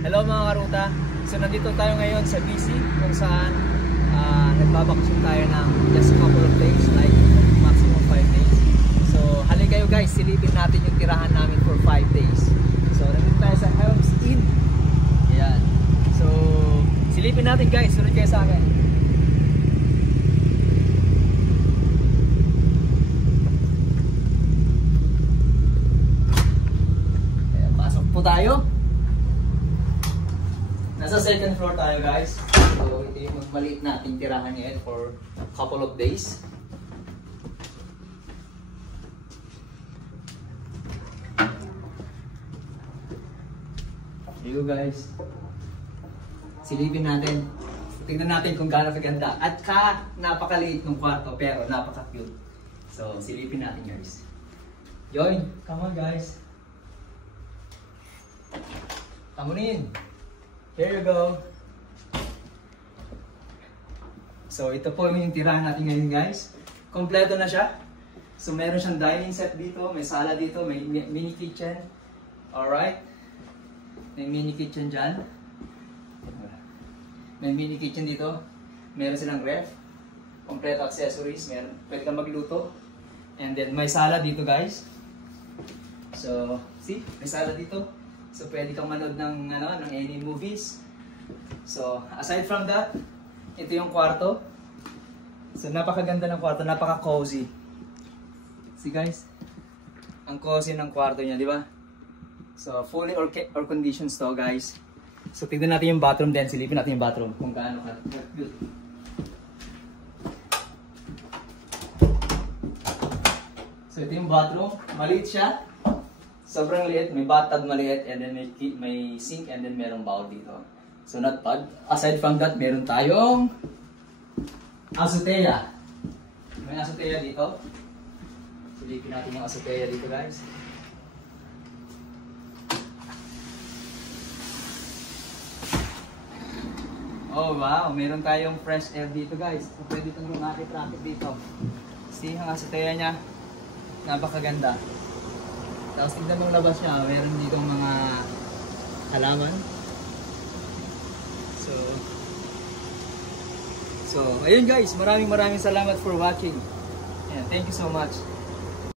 Hello mga karuta. So nandito tayo ngayon sa BC kung saan nagbabakasyon tayo ng just a couple of days, like maximum 5 days. So halika kayo guys, silipin natin yung tirahan namin for 5 days. So nandito tayo sa Helms Inn. Ayan. So silipin natin guys, sunod kayo sa akin. Ayan, pasok po tayo. Nasa second floor tayo guys. So ito yung maliit nating tirahan ngayon for a couple of days. Here you guys. Silipin natin. Tingnan natin kung gaano kaganda. At napakaliit ng kwarto pero napaka-cute. So silipin natin guys. Join! Come on guys. Come on in. Here you go. So ito po yung tirahan natin ngayon guys. Kompleto na siya. So meron siyang dining set dito, may sala dito, may mini kitchen. Alright. May mini kitchen dyan. May mini kitchen dito. Meron silang ref. Kompleto accessories. Pwede kang magluto. And then may sala dito guys. So see, may sala dito. So pwede kang manood ng any movies. So aside from that, ito yung kwarto. So napakaganda ng kwarto, napaka-cozy. See guys? Ang cozy ng kwarto niya, di ba? So fully air conditioned to guys. So tignan natin yung bathroom din, silipin natin yung bathroom kung gaano ka-cute. So ito yung bathroom, maliit siya. Sobrang liit, may bathtub maliit, and then may sink, and then merong bowl dito. So not bad. Aside from that, meron tayong azotea. May azotea dito. Silipin natin yung azotea dito guys. Oh wow, meron tayong fresh air dito guys. So pwede itong rumakit-rakit dito. See, ang azotea niya, napakaganda. Tapos tignan mo yung labas niya, meron dito mga halaman. So ayun guys, maraming salamat for watching. And thank you so much.